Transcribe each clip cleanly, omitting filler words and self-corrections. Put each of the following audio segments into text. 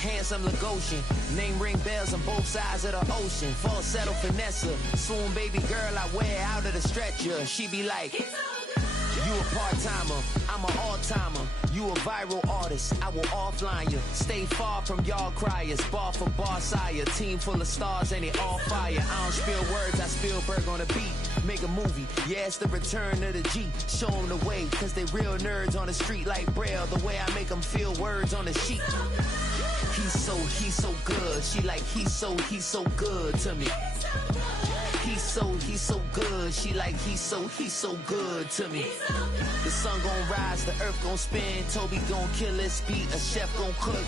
handsome Lagosian. Name ring bells on both sides of the ocean. Falsetto finesse, swoon baby girl I wear out of the stretcher. She be like, you a part-timer, I'm an all-timer. You a viral artist, I will offline you. Stay far from y'all criers, bar for bar sire. Team full of stars and they all fire. I don't spill words, I Spielberg on a beat. Make a movie, yeah, it's the return of the G. Show them the way, cause they real nerds on the street like Braille. The way I make them feel words on the sheet. He's so good. She like, he's so good to me. He's so good. She like, he's so good to me. The sun gon' rise, the earth gon' spin. Toby gon' kill this beat, a chef gon' cook.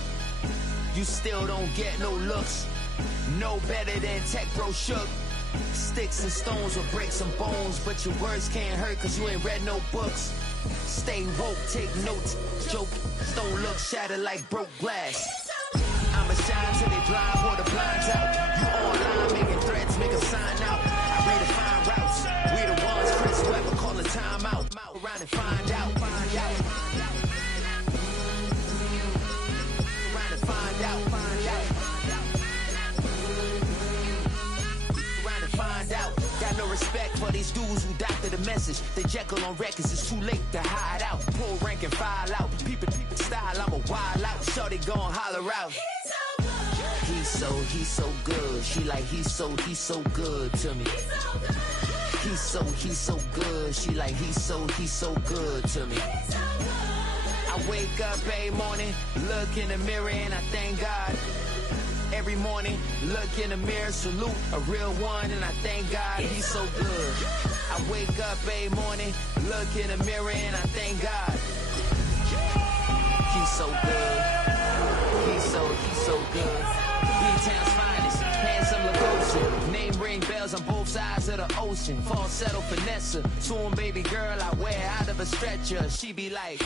You still don't get no looks. No better than Tech Bro Shook. Sticks and stones will break some bones, but your words can't hurt cause you ain't read no books. Stay woke, take notes, joke, don't look shattered like broke glass. I'ma shine till they blind, pour the blinds out. You online making threats, make a sign out. I redefine routes, we the ones Chris Webber call a timeout. Around and find out. Around and find out. Find out. Got no respect for these dudes who doctor the message. They Jekyll on records, it's too late to hide out. Pull rank and file out. People style, I'm a wild out. Shorty gon' holler out. He's so good. She like, he's so good to me. He's so good. She like, he's so good to me. I wake up every morning, look in the mirror and I thank God. Every morning, look in the mirror, salute a real one, and I thank God he's so good. I wake up every morning, look in the mirror, and I thank God. He's so good. He's so good. B-Town's finest, handsome Lagosian. Name ring bells on both sides of the ocean. Falsetto finesse, swoon baby girl I wear out of a stretcher. She be like,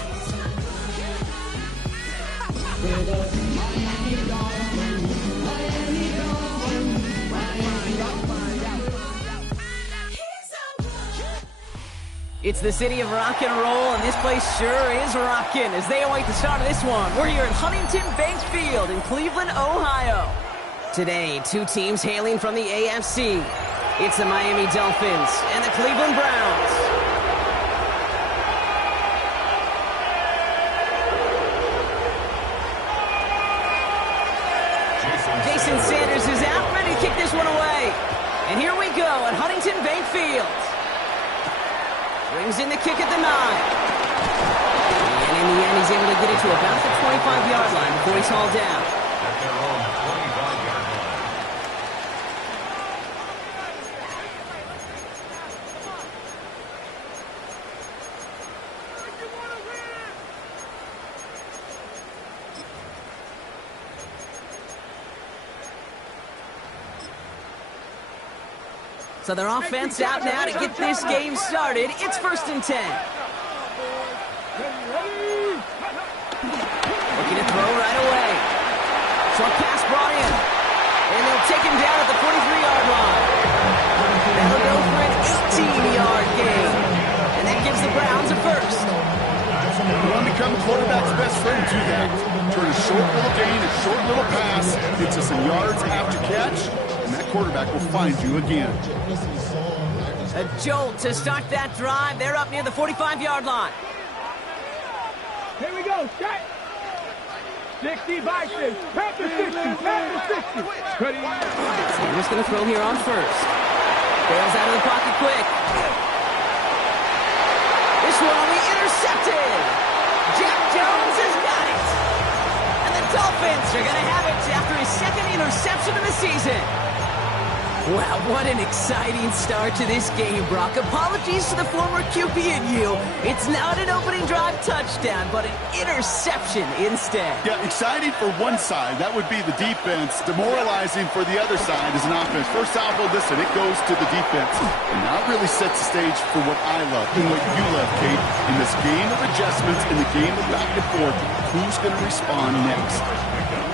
it's the city of rock and roll, and this place sure is rocking as they await the start of this one. We're here at Huntington Bank Field in Cleveland, Ohio. Today, two teams hailing from the AFC. It's the Miami Dolphins and the Cleveland Browns. Jason Sanders is out, ready to kick this one away. And here we go at Huntington Bank Field. Brings in the kick at the 9. And in the end, he's able to get it to about the 25-yard line before he's hauled down. At their own 25-yard line. So their offense out now to get this game started. It's 1st and 10. Looking to throw right away. Short pass brought in. And they'll take him down at the 43-yard line. That'll go for an 18-yard gain. And that gives the Browns a first. You want to become a quarterback's best friend, do that. Turn a short little gain, a short little pass, gets us some yards after catch, and that quarterback will find you again. A jolt to start that drive. They're up near the 45-yard line. Here we go, shot. 60, Vikings. Panther 60, Panther 60. Ready. Sanders going to throw here on first. Bails out of the pocket quick. This one will be intercepted. Jack Jones has got it. And the Dolphins are going to have it after his second interception of the season. Wow, what an exciting start to this game, Brock. Apologies to the former QB and you. It's not an opening drive touchdown, but an interception instead. Yeah, exciting for one side. That would be the defense. Demoralizing for the other side is an offense. First half, well, listen, it goes to the defense. And now it really sets the stage for what I love and what you love, Kate. In this game of adjustments, in the game of back and forth, who's going to respond next?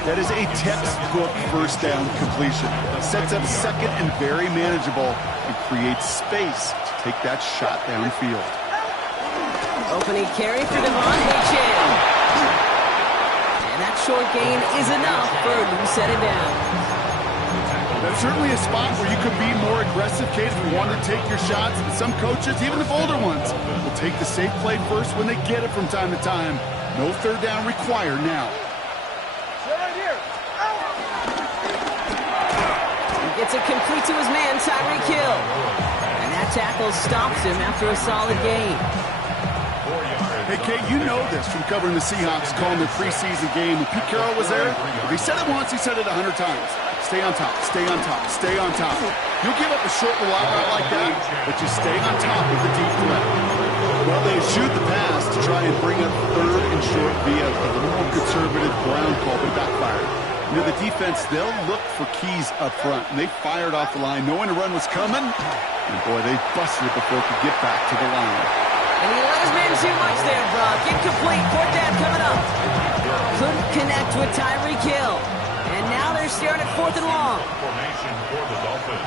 That is a textbook first down completion. Sets up second and very manageable and creates space to take that shot downfield. Opening carry for Devon Achane. And that short gain is enough for to set it down. That's certainly a spot where you could be more aggressive, Kate, if you want to take your shots. And some coaches, even the older ones, will take the safe play first when they get it from time to time. No third down required now. He gets it complete to his man, Tyreek Hill. And that tackle stops him after a solid gain. Hey, Kate, you know this from covering the Seahawks, calling their preseason game. When Pete Carroll was there, if he said it once, he said it 100 times. Stay on top, stay on top, stay on top. You'll give up a short little out like that, but you stay on top of the deep threat. Well, they shoot the pass to try and bring up third and short via a little more conservative ground call, but backfired. You know, the defense, they'll look for keys up front, and they fired off the line knowing the run was coming. And boy, they busted it before it could get back to the line. And he let his man too much there, Brock. Incomplete. Fourth down coming up. Couldn't connect with Tyreek Hill. And now they're staring at 4th and long. Formation for the Dolphins.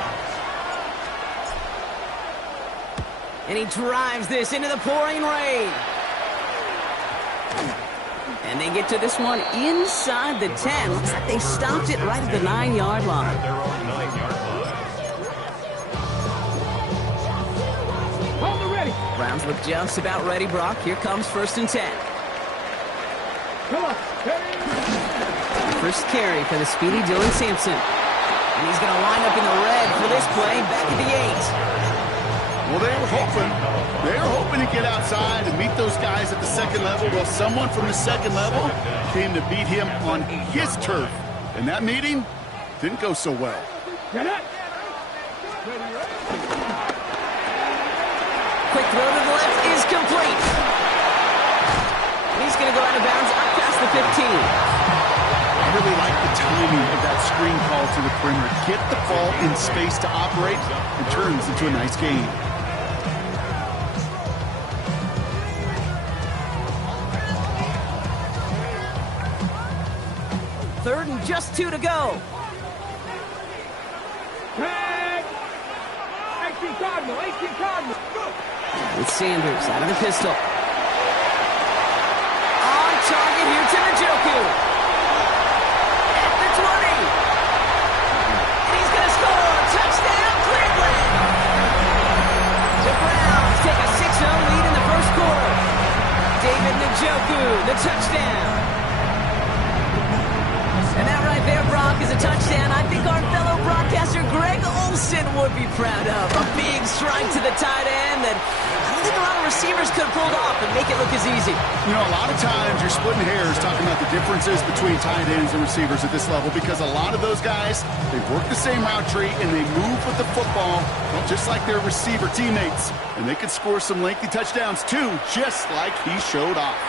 And he drives this into the pouring rain. And they get to this one inside the 10. Looks like they stopped it right at the 9-yard line. Their own 9-yard line. Hold it ready. Browns look just about ready, Brock. Here comes 1st and 10. Come on. Hey. First carry for the speedy Dylan Sampson. And he's going to line up in the red for this play back at the 8. Well, they were hoping to get outside and meet those guys at the second level. Well, someone from the second level came to beat him on his turf. And that meeting didn't go so well. Get it. Quick throw to the left is complete. And he's going to go out of bounds up past the 15. I really like the timing of that screen call to the perimeter. Get the ball in space to operate and turns into a nice gain. Third and just 2 to go. Tag. 18 Cardinal. 18 Cardinal. With Sanders out of the pistol. On target here to Njoku. At the 20. And he's going to score. Touchdown, Cleveland. The Browns take a 6-0 lead in the first quarter. David Njoku, the touchdown. And that right there, Brock, is a touchdown I think our fellow broadcaster Greg Olsen would be proud of. A big strike to the tight end that I think a lot of receivers could have pulled off and make it look as easy. You know, a lot of times you're splitting hairs talking about the differences between tight ends and receivers at this level because a lot of those guys, they work the same route tree and they move with the football just like their receiver teammates. And they can score some lengthy touchdowns too, just like he showed off.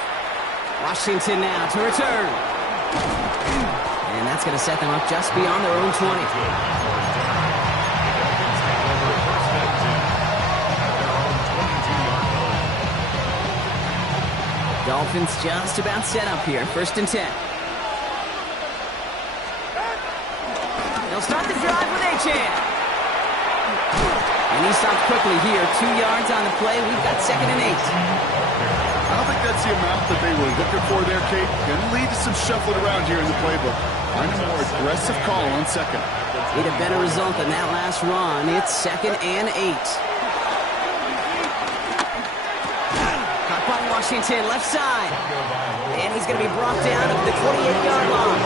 Washington now to return. And that's going to set them up just beyond their own 20. Dolphins just about set up here. 1st and 10. They'll start the drive with Achane. And he stops quickly here. 2 yards on the play. We've got 2nd and 8. I don't think that's the amount that they were looking for there, Kate. Going to lead to some shuffling around here in the playbook. Find a more aggressive call on 2nd. Need a better result than that last run. It's 2nd and 8. Caught by Washington, left side. And he's going to be brought down at the 28-yard line.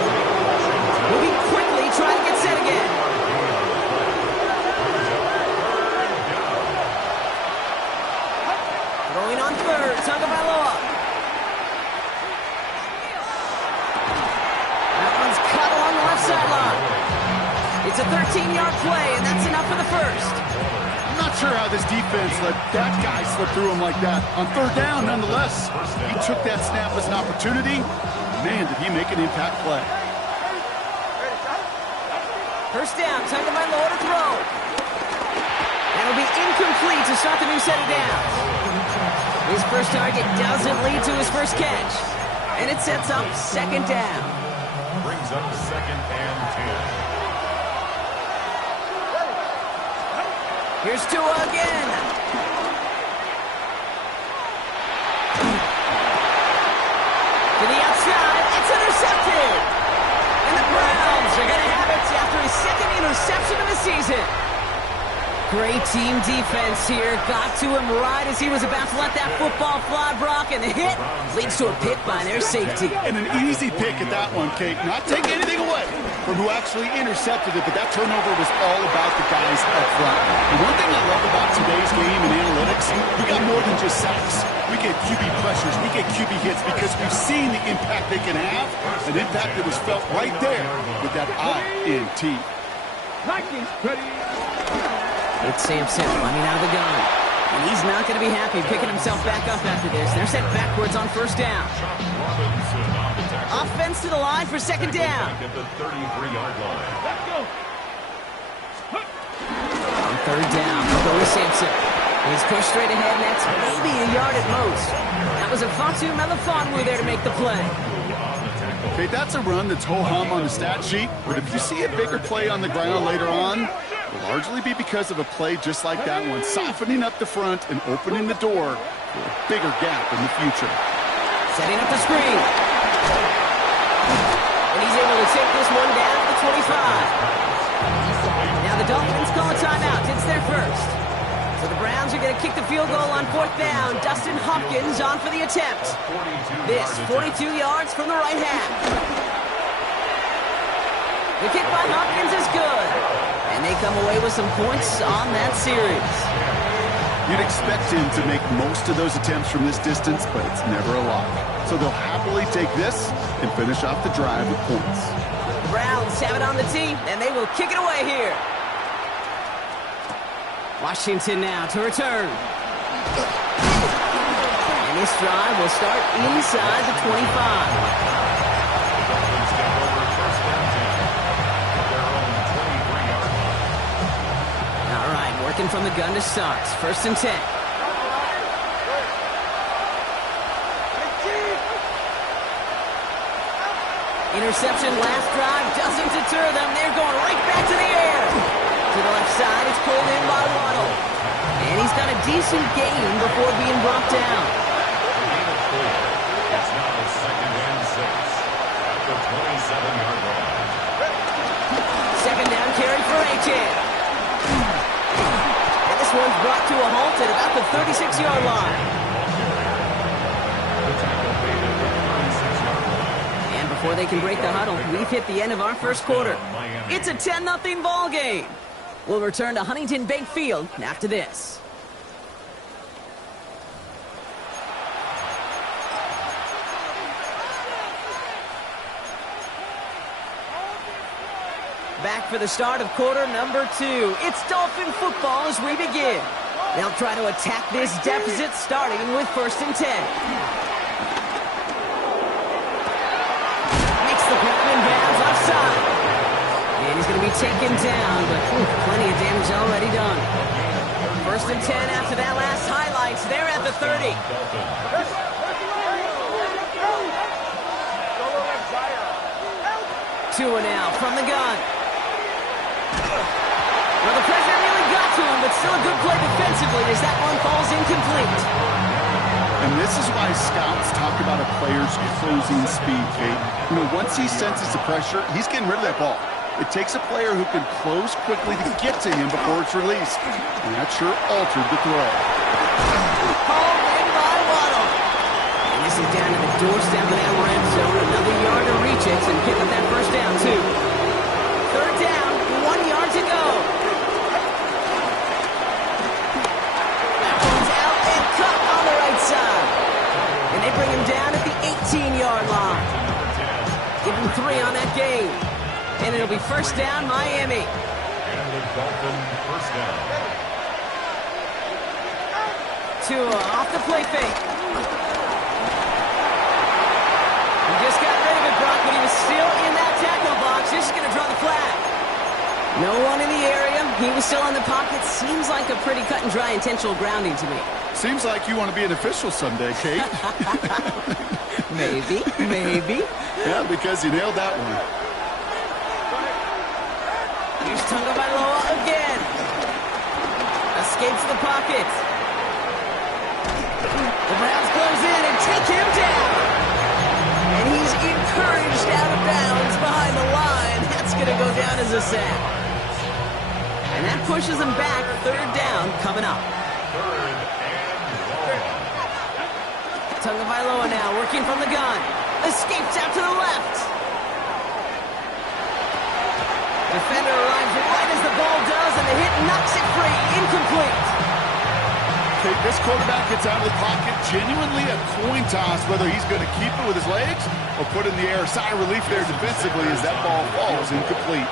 Moving quickly, trying to get set again. Throwing on 3rd, Tagovailoa. That one's cut along the left sideline. It's a 13-yard play, and that's enough for the first. I'm not sure how this defense let that guy slip through him like that. On 3rd down, nonetheless, he took that snap as an opportunity. Man, did he make an impact play. First down, Tagovailoa to throw. That'll be incomplete to start the new set of downs. His first target doesn't lead to his first catch. And it sets up 2nd down. Brings up 2nd and 10. Here's Tua again. To the outside. It's intercepted. Great team defense here. Got to him right as he was about to let that football fly, Brock, and the hit leads to a pick by their safety. And an easy pick at that one, Kate. Not taking anything away from who actually intercepted it, but that turnover was all about the guys up front. And one thing I love about today's game and analytics, we got more than just sacks. We get QB pressures, we get QB hits because we've seen the impact they can have, an impact that was felt right there with that INT. Vikings, ready. It's Sampson running out of the gun. And he's not going to be happy picking himself back up after this. They're set backwards on first down. Offense to the line for second down. At the 33-yard line. Let's go. On third down, we'll go with Sampson. He's pushed straight ahead, and that's maybe a yard at most. That was a Fatu Melifonwu there to make the play. Okay, that's a run that's ho-hum on the stat sheet, but if you see a bigger play on the ground later on, it'll largely be because of a play just like that one, softening up the front and opening the door for a bigger gap in the future. Setting up the screen. And he's able to take this one down to the 25. Now the Dolphins call a timeout. It's their first. So the Browns are going to kick the field goal on fourth down. Dustin Hopkins on for the attempt. This 42 yards from the right half. The kick by Hopkins is good. And they come away with some points on that series. You'd expect him to make most of those attempts from this distance, but it's never a lot. So they'll happily take this and finish off the drive with points. The Browns have it on the tee, and they will kick it away here. Washington now to return. And this drive will start inside the 25. Working from the gun to start. First and 10. Interception last drive doesn't deter them. They're going right back to the air. To the left side, it's pulled in by Waddle. And he's got a decent gain before being brought down. It's now second and 6 at the 27-yard line. Second down carry for Achane. This one's brought to a halt at about the 36-yard line. And before they can break the huddle, we've hit the end of our first quarter. It's a 10-0 ball game. We'll return to Huntington Bank Field after this. Back for the start of quarter number 2. It's Dolphin football as we begin. They'll try to attack this deficit starting with first and 10. Makes the grab in bounds offside. And he's going to be taken down, but plenty of damage already done. First and 10 after that last highlights. They're at the 30. Tua now from the gun. Well, the pressure really got to him, but still a good play defensively as that one falls incomplete. And this is why scouts talk about a player's closing speed, Kate. You know, once he senses the pressure, he's getting rid of that ball. It takes a player who can close quickly to get to him before it's released. And that sure altered the throw. Hauled in by Waddle. And this is down to the doorstep of that red zone. Another yard to reach it and pick up that first down, too. Third down, 1 yard to go. That one's out and cut on the right side. And they bring him down at the 18-yard line. Give him 3 on that game. And it'll be first down, Miami. And the Dolphin first down. Tua off the play fake. He just got rid of it, Brock, but he was still in that tackle box. This is going to draw the flag. No one in the area. He was still in the pocket. Seems like a pretty cut and dry intentional grounding to me. Seems like you want to be an official someday, Kate. Maybe, maybe. Yeah, because you nailed that one. Here's Tagovailoa again. Escapes the pocket. The Browns close in and take him down. And he's encouraged out of bounds behind the line. That's going to go down as a sack. And that pushes them back. Third down coming up. Third and long. Tagovailoa now working from the gun. Escapes out to the left. Defender arrives right as the ball does, and the hit knocks it free. Incomplete. Okay, this quarterback gets out of the pocket. Genuinely a coin toss whether he's going to keep it with his legs or put it in the air. Sigh of relief there defensively as that ball falls incomplete.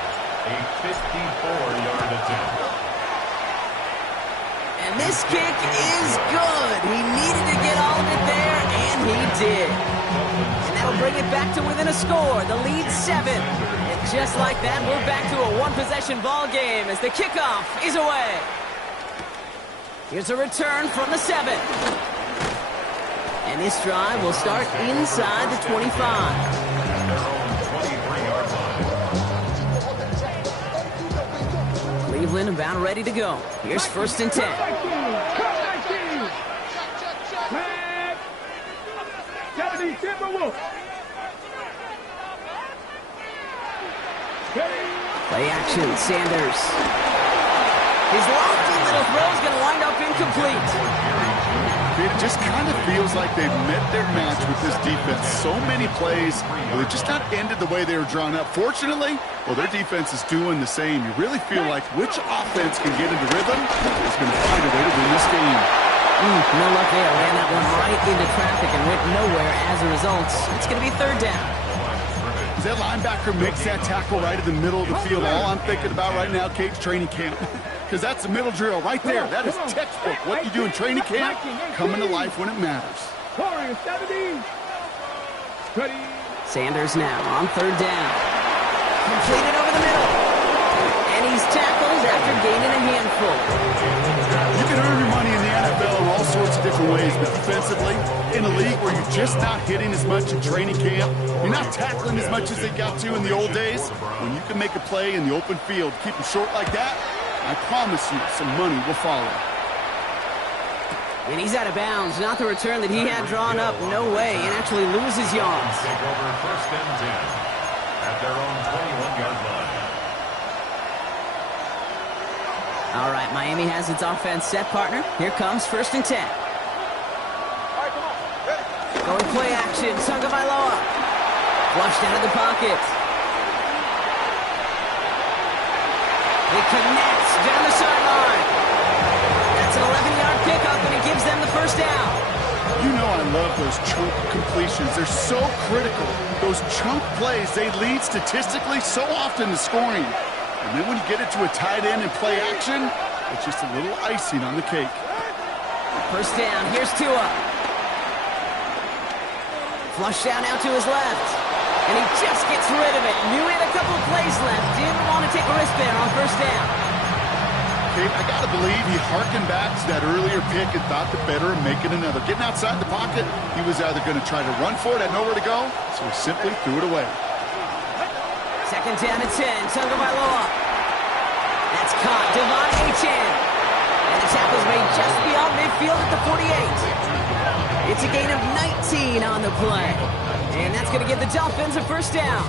A 54-yard attempt. And this kick is good. He needed to get all of it there, and he did. And that'll bring it back to within a score. The lead 7. And just like that, we're back to a one-possession ball game as the kickoff is away. Here's a return from the 7. And this drive will start inside the 25. Their own 23-yard line. Cleveland about ready to go. Here's first and 10. Play action, Sanders. His lofty little throw is going to wind up incomplete. It just kind of feels like they've met their match with this defense. So many plays, well, they've just not ended the way they were drawn up. Fortunately, well, their defense is doing the same. You really feel like which offense can get into rhythm is going to find a way to win this game. No luck there. Ran that one right into traffic and went nowhere as a result. It's going to be third down. As that linebacker makes that tackle right in the middle of the field, all I'm thinking about right now, Kate's training camp. Because that's the middle drill right there. That is textbook. What you do in training camp, coming to life when it matters. Sanders now on third down. Completed over the middle. And he's tackled after gaining a handful. You can earn your money in the NFL in all sorts of different ways, but defensively, in a league where you're just not hitting as much in training camp, you're not tackling as much as they got to in the old days, when you can make a play in the open field, keep them short like that, I promise you some money will follow. And he's out of bounds. Not the return that he had drawn up. No way. And actually loses yards. Take over first and 10 at their own 21-yard line. All right, Miami has its offense set, partner. Here comes first and 10. Going play action. Tagovailoa. Flushed out of the pocket. It connects down the sideline. That's an 11-yard pickup, and it gives them the first down. You know I love those chunk completions. They're so critical. Those chunk plays, they lead statistically so often to scoring. And then when you get it to a tight end and play action, it's just a little icing on the cake. First down. Here's Tua. Flush down out to his left. And he just gets rid of it. Knew he had a couple of plays left. Didn't want to take a risk there on first down. Kate, I got to believe he harkened back to that earlier pick and thought the better of making another. Getting outside the pocket, he was either going to try to run for it, had nowhere to go, so he simply threw it away. Second down at 10. Tagovailoa. That's caught. Devon Achane. And the tackle's made just beyond midfield at the 48. It's a gain of 19 on the play. And that's going to give the Dolphins a first down.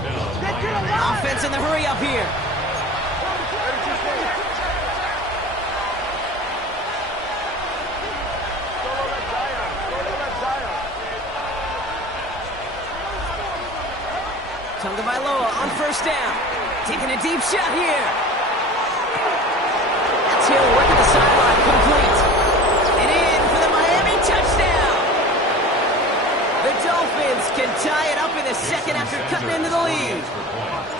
Offense in the hurry up here. Tagovailoa on first down. Taking a deep shot here. That's Hill working the sideline. Complete. And in for the Miami touchdown. The Dolphins can tie it up in the second after cutting into the lead.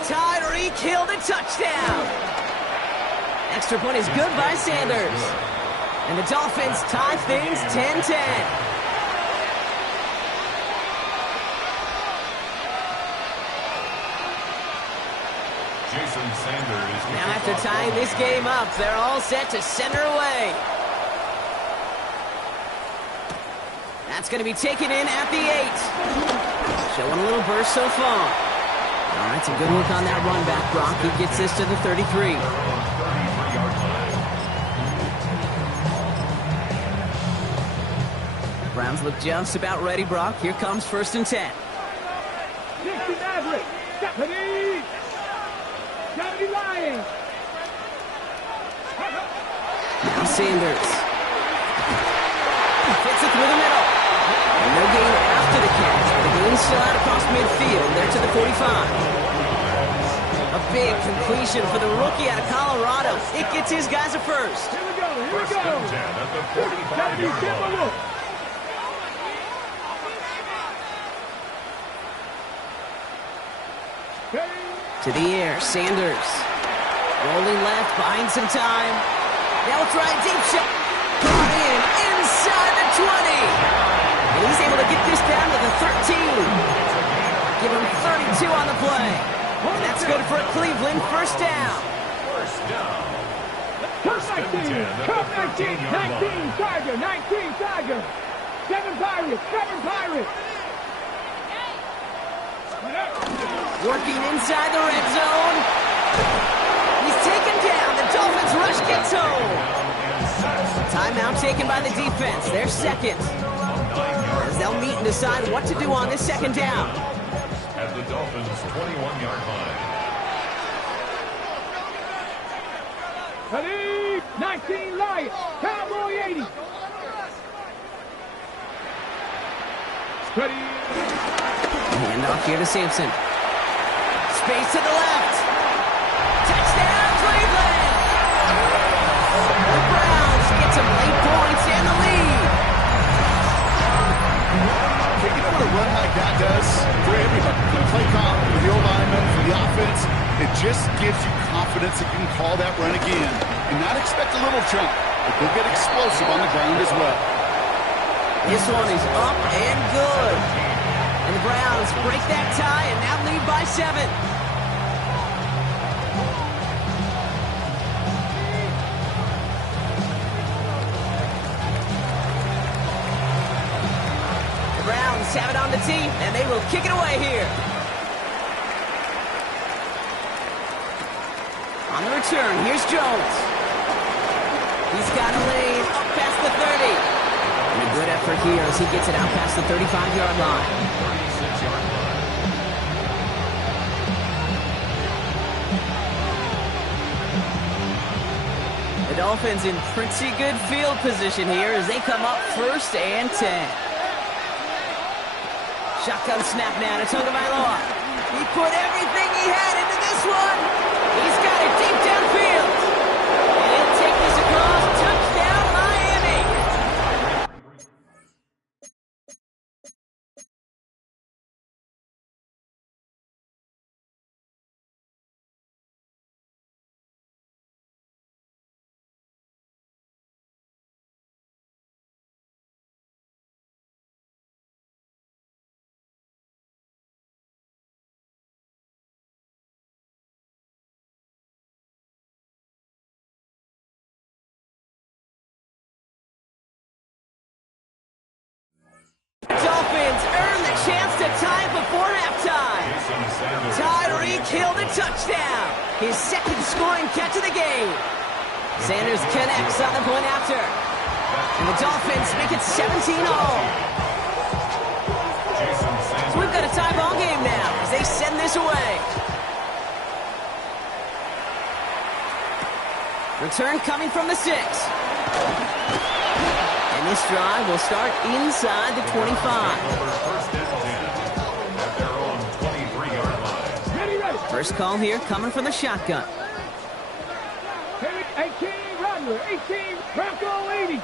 Tyreek Hill the touchdown. Extra point is good by Sanders. And the Dolphins tie things 10-10. Jason Sanders. Now after tying this game up, they're all set to send her away. That's going to be taken in at the 8. Showing a little burst so far. All right, some good work on that run back, Brock. He gets this to the 33. Browns look just about ready, Brock. Here comes first and 10. Now Sanders. Fits it through the middle. And no gain after the catch. The gain's still out across midfield. There to the 45. A big completion for the rookie out of Colorado. It gets his guys a first. Here we go. First and 10 at the 45-yard line. To the air, Sanders. Rolling left, buying some time. Now it's right, deep shot. Caught in, inside the 20. And he's able to get this down to the 13. Give him 32 on the play. And that's good for Cleveland. First down. First down. Come 19, come 19, 19 Tiger, 19 Tiger. 7 Pirates, 7 Pirates. Working inside the red zone. He's taken down. The Dolphins rush gets home. Timeout taken by the defense. They're second. As they'll meet and decide what to do on this second down. At the Dolphins' 21-yard line. Ready? 19 Lions, Cowboy 80. Ready? Hand off here to Sampson. Space to the left. Touchdown, Cleveland! The Browns get some late points and the lead. You know what a run like that does for everybody? For the play call, for the O-lineman, for the offense, it just gives you confidence that you can call that run again and not expect a little jump, but they'll get explosive on the ground as well. This one is up and good. And the Browns break that tie and now lead by 7. The Browns have it on the tee, and they will kick it away here. On the return, here's Jones. He's got a lane up past the 30. And a good effort here as he gets it out past the 35-yard line. 36-yard line. The Dolphins in pretty good field position here as they come up first and 10. Shotgun snap now to Tagovailoa. He put everything he had into this one. He's got it deep downfield. And he'll take this across. Touchdown, Miami. Dolphins earn the chance to tie it before halftime. Tyreek Hill the touchdown. His second scoring catch of the game. Sanders connects on the point after. And the Dolphins make it 17-all. So we've got a tie ball game now as they send this away. Return coming from the 6. And this drive will start inside the 25. First and 10 at their own 23-yard line. Ready, ready. First call here coming from the shotgun. 18 Rattler, 18 Bronco 80.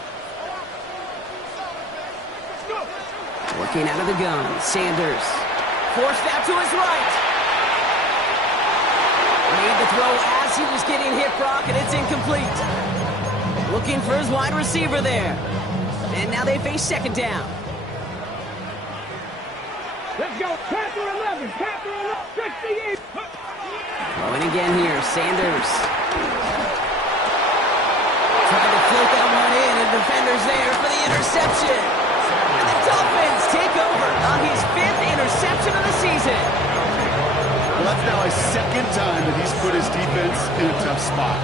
Working out of the gun, Sanders. Forced out to his right. Made the throw as he was getting hit, Brock, and it's incomplete. Looking for his wide receiver there. And now they face second down. Let's go. Panther 11, Panther 11, 68. Throwing again here, Sanders. Trying to float that one in, and defenders there for the interception. And the Dolphins take over on his 5th interception of the season. Well, that's now his second time that he's put his defense in a tough spot.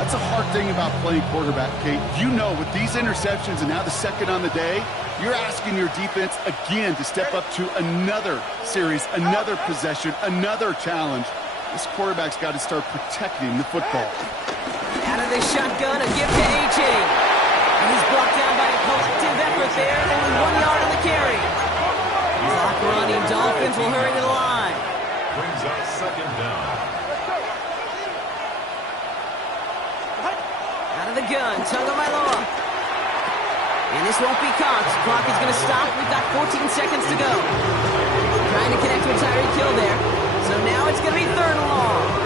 That's a hard thing about playing quarterback, Kate. You know, with these interceptions and now the second on the day, you're asking your defense again to step up to another series, another possession, another challenge. This quarterback's got to start protecting the football. Out of of the shotgun, a gift to A-Chain. And he's blocked down by a collective effort there. Only 1 yard on the carry. Clock running. Dolphins will hurry to the line. Brings up second down. Out of the gun, Tagovailoa. And this won't be caught. Clock is going to stop. We've got 14 seconds to go. Trying to connect with Tyreek Hill there. So now it's going to be third and long.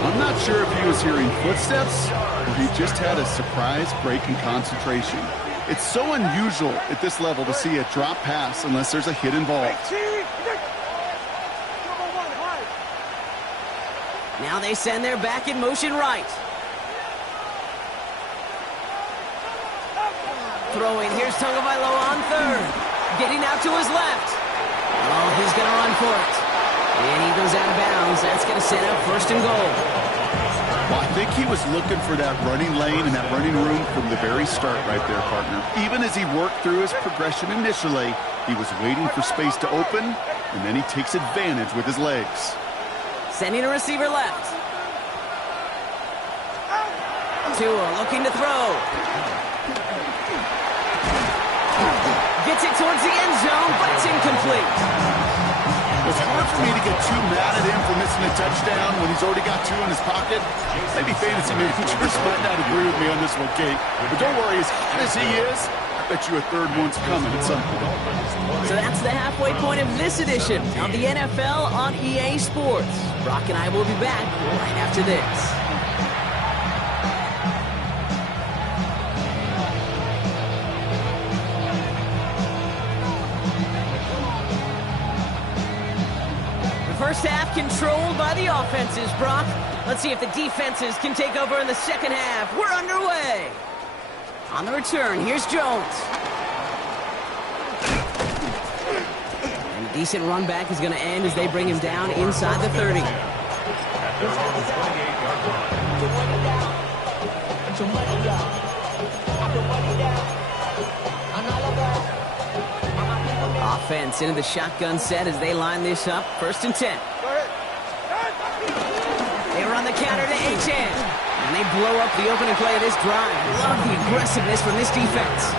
I'm not sure if he was hearing footsteps or he just had a surprise break in concentration. It's so unusual at this level to see a drop pass unless there's a hit involved. Now they send their back in motion right. Throwing, here's Tagovailoa on third. Getting out to his left. Oh, he's going to run for it. And he goes out of bounds. That's going to set up first and goal. Well, I think he was looking for that running lane and that running room from the very start right there, partner. Even as he worked through his progression initially, he was waiting for space to open, and then he takes advantage with his legs. Sending a receiver left. Tua looking to throw. Gets it towards the end zone, but it's incomplete. It's hard for me to get too mad at him for missing a touchdown when he's already got two in his pocket. Maybe fantasy managers might not agree with me on this one, Kate. But don't worry, as hot as he is, I bet you a third one's coming at some point. So that's the halfway point of this edition of the NFL on EA Sports. Brock and I will be back right after this. First half controlled by the offenses, Brock. Let's see if the defenses can take over in the second half. We're underway. On the return, here's Jones. And a decent run back is going to end as they bring him down inside the 30. Offense into the shotgun set as they line this up. First and 10. They run the counter to A-Chain. And they blow up the opening play of this drive. Love the aggressiveness from this defense.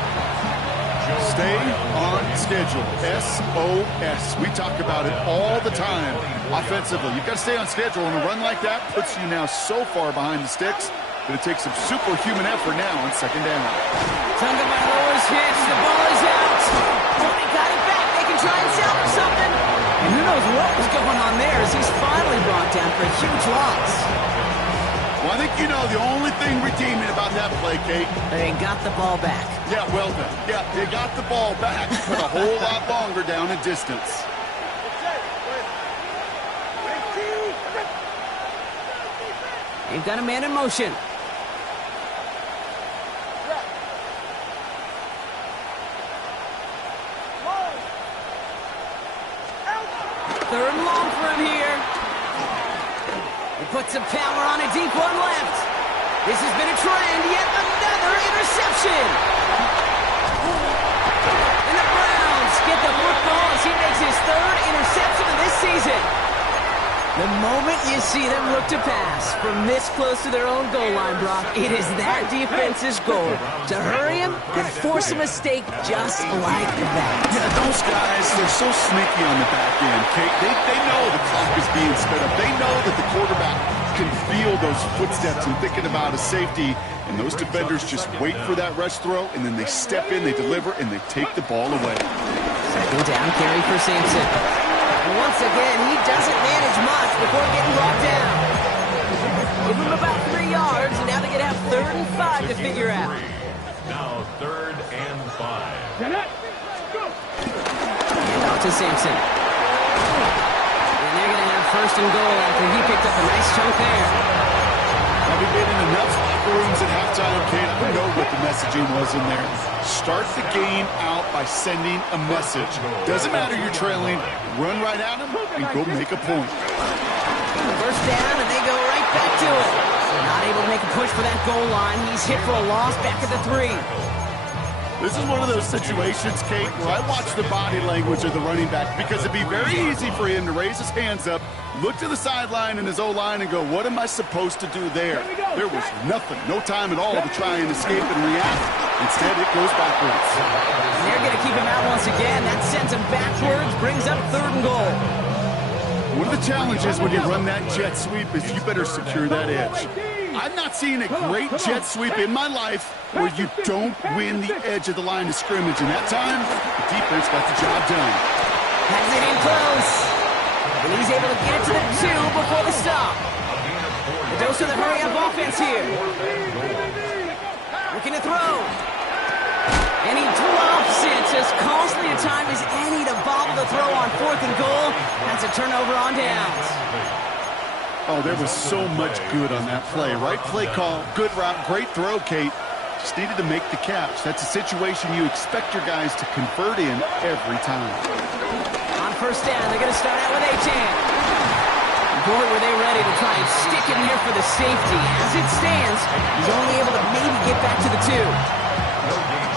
Stay on schedule. SOS. We talk about it all the time offensively. You've got to stay on schedule, and a run like that puts you now so far behind the sticks that it takes some superhuman effort now on second down. Tagovailoa's hit. The ball is out. Oh, they got it back. They can try and salvage something. And who knows what was going on there as he's finally brought down for a huge loss. Well, I think you know the only thing redeeming about that play, Kate. They got the ball back. Yeah, well done. Yeah, they got the ball back, but a whole lot longer down in distance. They've got a man in motion. Third and long for him here. He puts some power on a deep one left. This has been a trend. Yet another interception. And the Browns get the football as he makes his third interception of this season. The moment you see them look to pass from this close to their own goal line, Brock, it is that defense's goal to hurry him and force a mistake just like that. Yeah, those guys, they're so sneaky on the back end, Kate. They know the clock is being sped up. They know that the quarterback can feel those footsteps and thinking about a safety, and those defenders just wait for that rush throw, and then they step in, they deliver, and they take the ball away. Second down carry for Sampson. Once again, he doesn't manage much before getting brought down. Give him about 3 yards, and now they're going to have 3rd and 5 to figure out. Now 3rd and 5. Get it. Go. And out to Sampson. And they're going to have 1st and goal after he picked up a nice chunk there. Well, we've been in enough locker rooms at halftime, Kate. I don't know what the messaging was in there. Start the game out by sending a message. Doesn't matter you're trailing. Run right at him and go make a point. First down, and they go right back to it. Not able to make a push for that goal line. He's hit for a loss back at the 3. This is one of those situations, Kate, where I watch the body language of the running back because it'd be very easy for him to raise his hands up, look to the sideline and his O-line and go, what am I supposed to do there? There was nothing, no time at all to try and escape and react. Instead, it goes backwards. And they're going to keep him out once again. That sends him backwards, brings up 3rd and goal. One of the challenges when you run that jet sweep is you better secure that edge. I've not seen a great jet sweep in my life where you don't win the edge of the line of scrimmage. And that time, the defense got the job done. Has it in close. And he's able to get it to the 2 before the stop. The dose of the hurry-up offense here. Looking to throw. And he drops it as costly a time as any to bobble the throw on 4th and goal. That's a turnover on downs. Oh, there was so much good on that play. Right play call, good route, great throw, Kate. Just needed to make the catch. That's a situation you expect your guys to convert in every time. On 1st down, they're going to start out with Achane. Boy, were they ready to try and stick him here for the safety. As it stands, he's only able to maybe get back to the 2.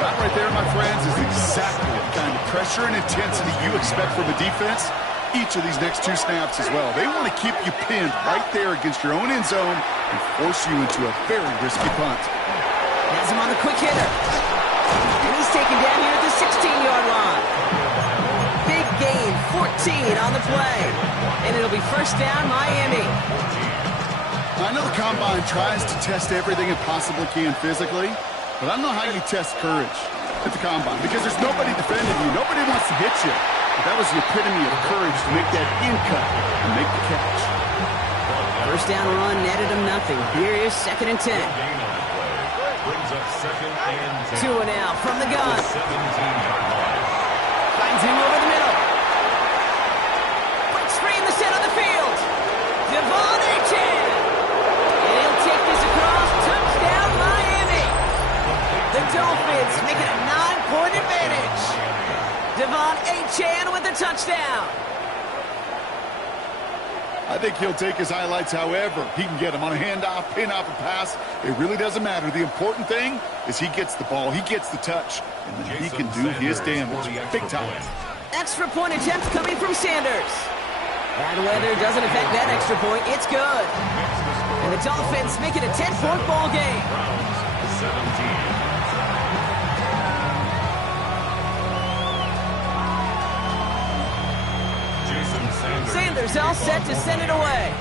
That right there, my friends, is exactly the kind of pressure and intensity you expect from a defense each of these next 2 snaps as well. They want to keep you pinned right there against your own end zone and force you into a very risky punt. Has him on the quick hitter. And he's taken down here at the 16-yard line. Big gain, 14 on the play. And it'll be 1st down, Miami. I know the Combine tries to test everything it possibly can physically, but I don't know how you test courage at the Combine because there's nobody defending you. Nobody wants to hit you. But that was the epitome of courage to make that in cut and make the catch. 1st down run netted him nothing. Here is 2nd and 10. Brings up 2nd and 10. 2 and out from the gun. 17-yard line. Finds him over the middle. Breaks free in the center of the field. Devon Achane. And he'll take this across. Touchdown, Miami. The Dolphins make it a 9-point advantage. Devon Achane with the touchdown. I think he'll take his highlights however he can get them on a handoff, pin-off, a pass. It really doesn't matter. The important thing is he gets the ball, he gets the touch, and then he can do his damage big time. Extra point attempt coming from Sanders. Bad weather doesn't affect that extra point. It's good. And the Dolphins make it a 10-point ball game. 17. Sanders all set to send it away.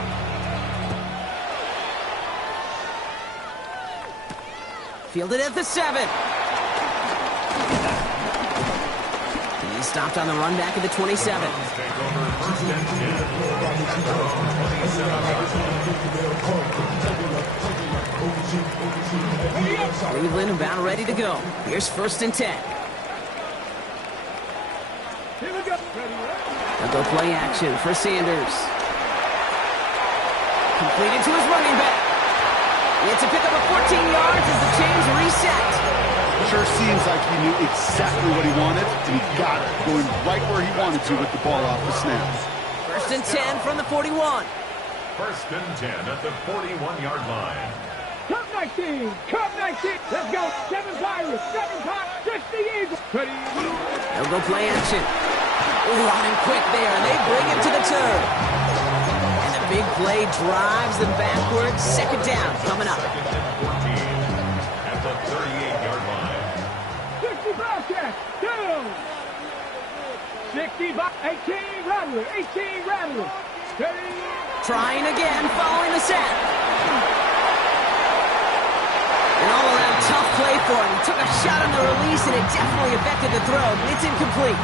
Fielded at the 7. He's stopped on the run back at the 27. Cleveland about ready to go. Here's 1st and 10. They'll go play action for Sanders. Completed to his running back. He had to pick up a 14 yards as the chains reset. Sure seems like he knew exactly what he wanted, and he got it, going right where he wanted to with the ball off the snap. 1st and 10 from the 41. 1st and 10 at the 41-yard line. Cup 19, Cup 19. Let's go. 7 Pirates, 7 Pirates, 60 Eagles. Ready? They'll go play action. Running quick there, and they bring him to the turn. And the big play drives them backwards. 2nd down coming up. 2nd and 14 at the 38-yard line. 60 Bobcats, 2. 60 18 Rattler, 18 Rattler. Ready? Trying again, following the set. An all-around tough play for him. He took a shot on the release, and it definitely affected the throw, but it's incomplete.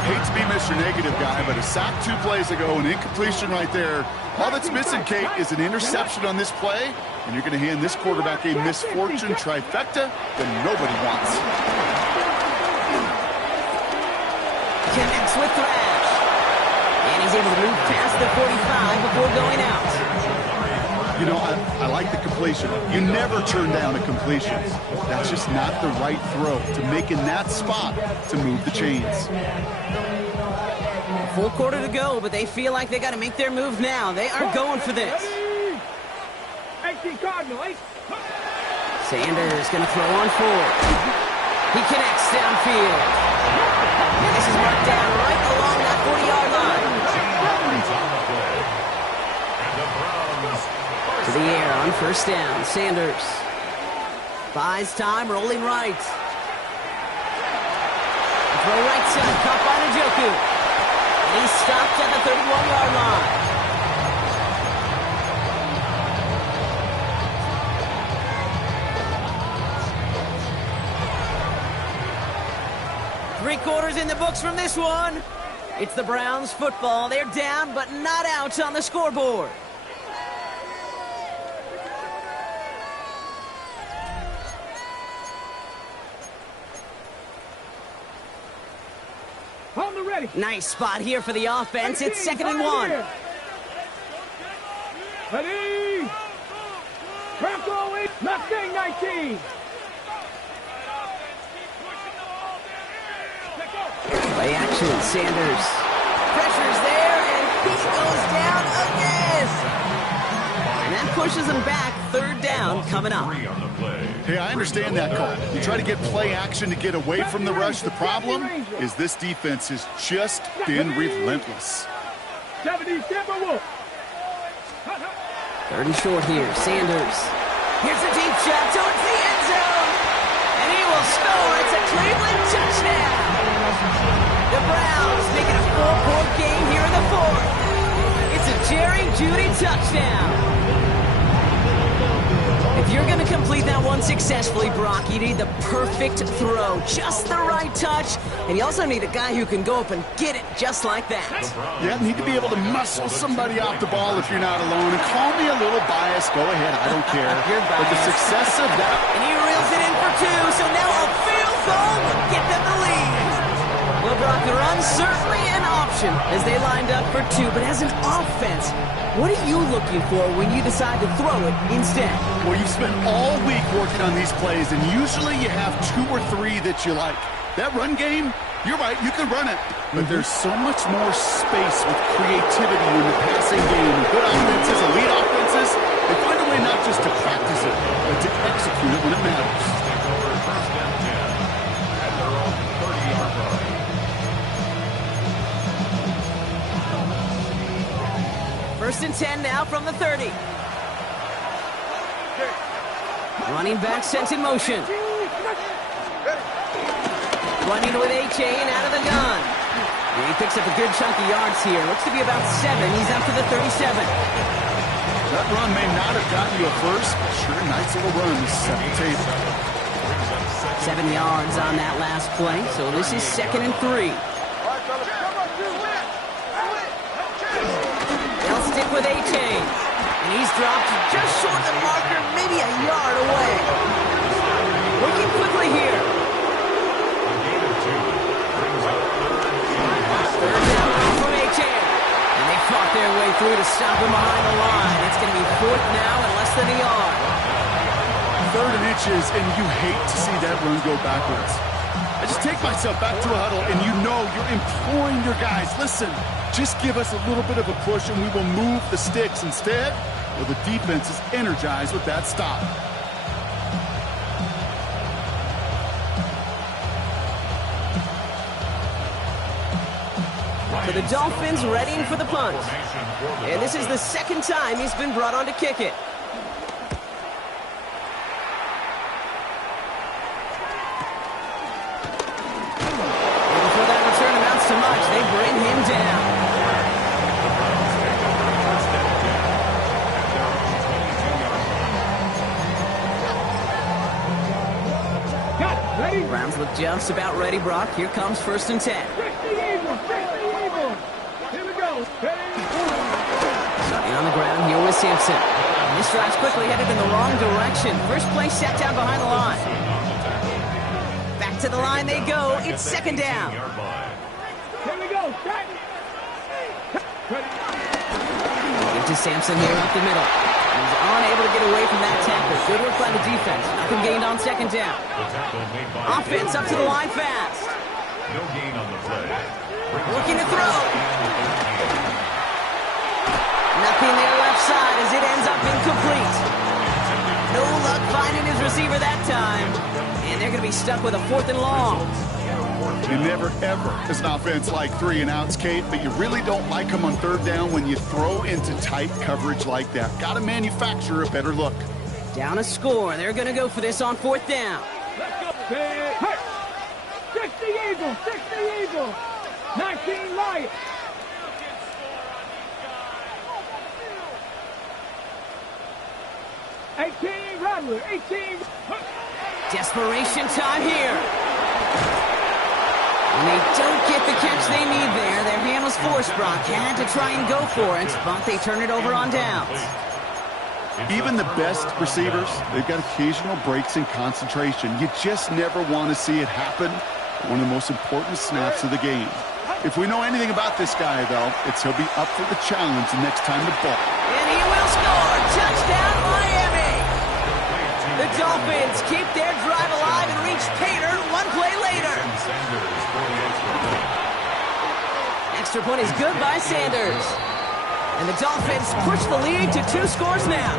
I hate to be Mr. Negative guy, but a sack 2 plays ago, an incompletion right there. All that's missing, Kate, is an interception on this play, and you're going to hand this quarterback a misfortune trifecta that nobody wants. Connects with Thrash. And he's able to move past the 45 before going out. You know, I like the completion. You never turn down a completion. That's just not the right throw to make in that spot to move the chains. Full quarter to go, but they feel like they got to make their move now. They are going for this. 18 Cardinal, 8. Sanders going to throw on 4. He connects downfield. And this is marked down right along that 40-yard line. To the air on first down. Sanders buys time, rolling right. Throw right side, caught by Njoku. And he's stopped at the 31-yard line. Three quarters in the books from this one. It's the Browns football. They're down, but not out on the scoreboard. On the ready. Nice spot here for the offense. It's 2nd and 1. Ready. Bronco 8, Mustang 19. Play action, Sanders. Pressure's there, and he goes down again. And that pushes him back. 3rd down coming up. Hey, I understand that call. You try to get play action to get away from the rush. The problem is this defense has just been relentless. 70 Timberwolves. 3rd and short here. Sanders. Here's a deep shot towards the end zone. And he will score. It's a Cleveland touchdown. The Browns making a 4-point game here in the 4th. It's a Jerry Jeudy touchdown. If you're going to complete that one successfully, Brock, you need the perfect throw, just the right touch, and you also need a guy who can go up and get it just like that. Yeah, need to be able to muscle somebody off the ball if you're not alone. And call me a little biased. Go ahead, I don't care. But the success of that... And he reels it in for 2, so now a field goal will get them the lead. Well, Brock, the run's certainly an option as they lined up for 2, but as an offense, what are you looking for when you decide to throw it instead? Well, you've spent all week working on these plays, and usually you have 2 or 3 that you like. That run game, you're right, you can run it. But there's so much more space with creativity in the passing game. Good offenses, elite offenses, they find a way not just to practice it, but to execute it when it matters. First and 10 now from the 30. Running back sent in motion. Running with A-Chain out of the gun. And he picks up a good chunk of yards here. Looks to be about 7. He's up to the 37. That run may not have gotten you a first, but sure, nice little run to set the table. 7 yards on that last play, so this is 2nd and 3. They'll stick with A-Chain. And he's dropped just short of the marker, maybe a yard away. Working quickly here. 3rd down from A-Chain. And they fought their way through to stop him behind the line. It's going to be 4th now and less than a yard. 3rd and inches, and you hate to see that run go backwards. I just take myself back to a huddle, and you know you're imploring your guys, listen, just give us a little bit of a push, and we will move the sticks. Instead, well, the defense is energized with that stop. So the Dolphins readying for the punt. And this is the 2nd time he's been brought on to kick it. And before that return amounts to much, they bring him down. Browns look just about ready, Brock. Here comes 1st and 10. Here we go. Starting on the ground here with Sampson. And this drive's quickly headed in the wrong direction. First play set down behind the line. Back to the line they go. It's 2nd down. Here we go. Into Sampson here up the middle. He's unable to get away from that tackle. Good work by the defense. Nothing gained on 2nd down. Offense up to the line fast. No gain on the play. Looking to throw. Nothing there left side as it ends up incomplete. No luck finding his receiver that time. And they're going to be stuck with a 4th and long. You never, ever, as an offense, like 3 and outs, Kate, but you really don't like them on 3rd down when you throw into tight coverage like that. Got to manufacture a better look. Down a score. They're going to go for this on 4th down. Let's go. Hey. 60 Eagles. 60 Eagles. 19 Lions. Rattler, 18. Desperation time here. And they don't get the catch they need there. Their hand was forced. Brock had to try and go for it, but they turn it over on downs. Even the best receivers, they've got occasional breaks in concentration. You just never want to see it happen. One of the most important snaps of the game. If we know anything about this guy, though, it's he'll be up for the challenge the next time the ball. And he will score. Touchdown, Miami. The Dolphins keep their drive alive and reach Pater 1 play later. Extra point is good by Sanders. And the Dolphins push the lead to 2 scores now.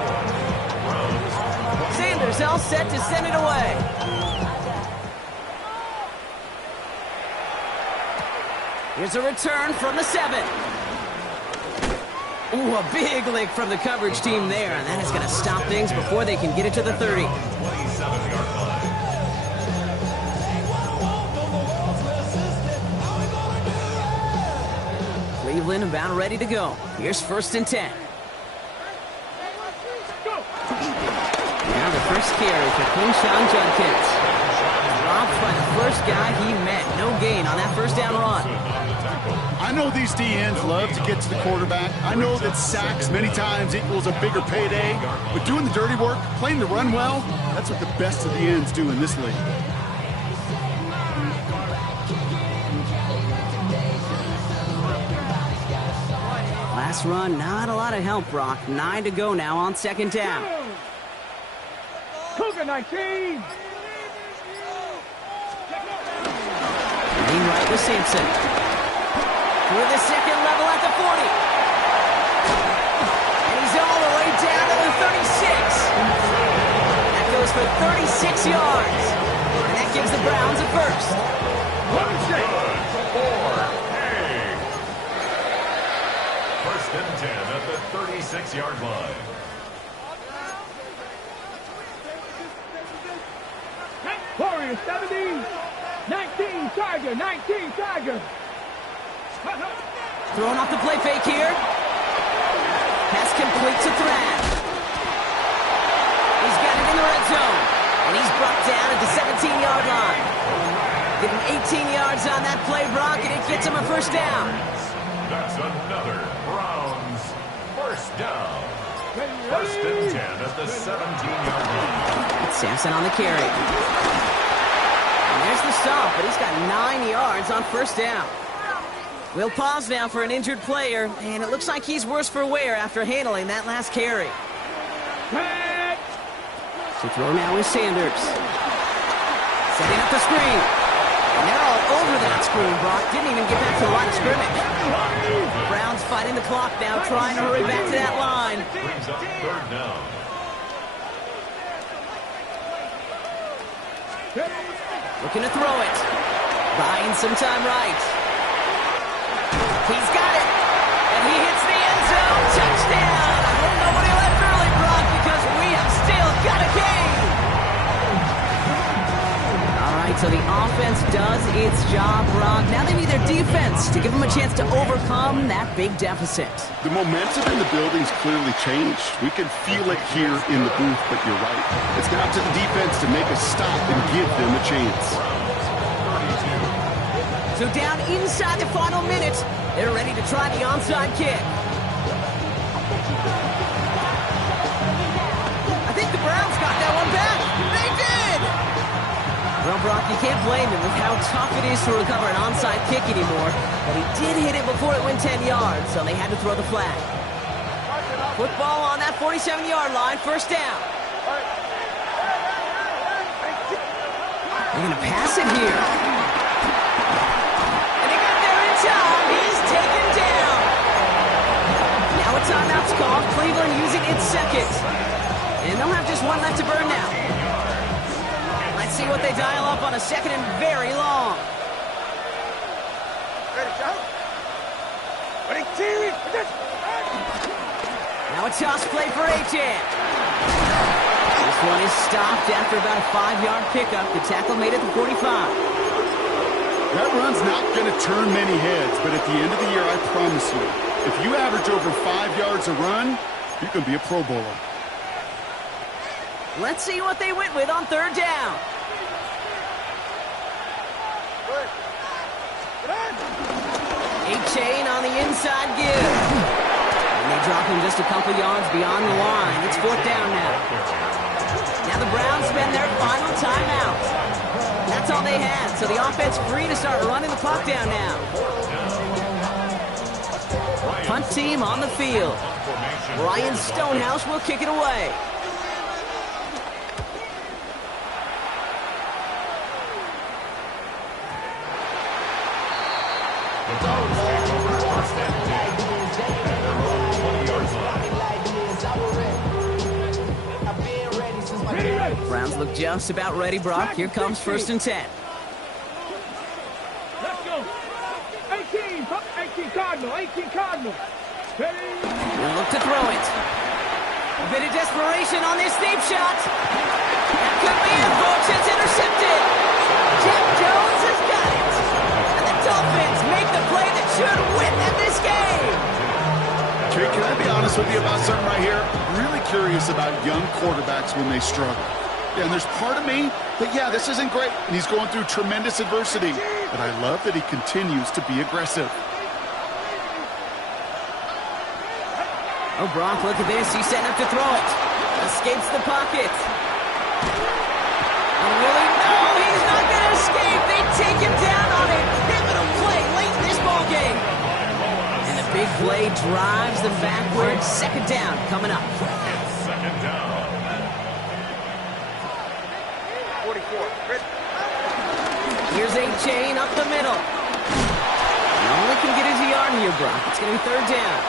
Sanders all set to send it away. Here's a return from the 7. Ooh, a big lick from the coverage team there, and that is going to stop things before they can get it to the 30. Cleveland about ready to go. Here's 1st and 10. Now the first carry for Quinshon Judkins. Dropped by the first guy he met. No gain on that 1st down run. I know these DNs love to get to the quarterback. I know that sacks many times equals a bigger payday. But doing the dirty work, playing the run well, that's what the best of the ends do in this league. Last run, not a lot of help, Brock. 9 to go now on 2nd down. Cougar 19. Lean right with Sampson. With the 2nd level at the 40. And he's all the way down to the 36. That goes for 36 yards. And that gives the Browns a 1st. First and 10 at the 36-yard line. Warriors 17. 19 Tiger. 19 Tiger. Throwing off the play fake here. Pass complete to Thrash. He's got it in the red zone. And he's brought down at the 17-yard line. Getting 18 yards on that play, Brock, and it gets him a 1st down. That's another Browns 1st down. 1st and 10 at the 17-yard line. It's Sampson on the carry. And there's the stop, but he's got 9 yards on 1st down. We'll pause now for an injured player, and it looks like he's worse for wear after handling that last carry. To throw now is Sanders. Setting up the screen. And they're all over that screen, Brock. Didn't even get back to the line of scrimmage. Browns fighting the clock now, trying to hurry back to that line. Brings up 3rd down. Looking to throw it. Buying some time right. He's got it. And he hits the end zone. Touchdown. I hope nobody left early, Brock, because we have still got a game. All right, so the offense does its job, Brock. Now they need their defense to give them a chance to overcome that big deficit. The momentum in the building's clearly changed. We can feel it here in the booth, but you're right. It's now up to the defense to make a stop and give them a chance. So down inside the final minute, they're ready to try the onside kick. I think the Browns got that one back. They did! Well, Brock, you can't blame him with how tough it is to recover an onside kick anymore. But he did hit it before it went 10 yards, so they had to throw the flag. Football on that 47-yard line, 1st down. They're going to pass it here. He's taken down. Now a timeout's called. Cleveland using its 2nd. And they'll have just 1 left to burn now. they dial up on a 2nd and very long. Now a toss play for Achane. This one is stopped after about a 5-yard pickup. The tackle made at the 45. That run's not going to turn many heads, but at the end of the year, I promise you, if you average over 5 yards a run, you can be a Pro Bowler. Let's see what they went with on 3rd down. Achane on the inside give. And they drop him just a couple yards beyond the line. It's 4th down now. Now the Browns spend their final timeout. That's all they had, so the offense free to start running the clock down now. Punt team on the field. Ryan Stonehouse will kick it away. Browns look just about ready, Brock. Here comes 1st and 10. Let's go. 18 Cardinal. We'll look to throw it. A bit of desperation on this deep shot. That could be it, folks. It's intercepted. Jeff Jones has got it. And the Dolphins make the play that should win them this game. Jay, can I be honest with you about something right here? I'm really curious about young quarterbacks when they struggle. Yeah, and there's part of me that, yeah, this isn't great, and he's going through tremendous adversity. But I love that he continues to be aggressive. Oh, Brock, look at this. He's setting up to throw it. Escapes the pocket. And really, no, he's not going to escape. They take him down on it. Pivotal play late in this ballgame. And the big play drives them backwards. 2nd down coming up. It's 2nd down. 44. Here's Achane up the middle. He only can get his yard here, Brock. It's going to be 3rd down.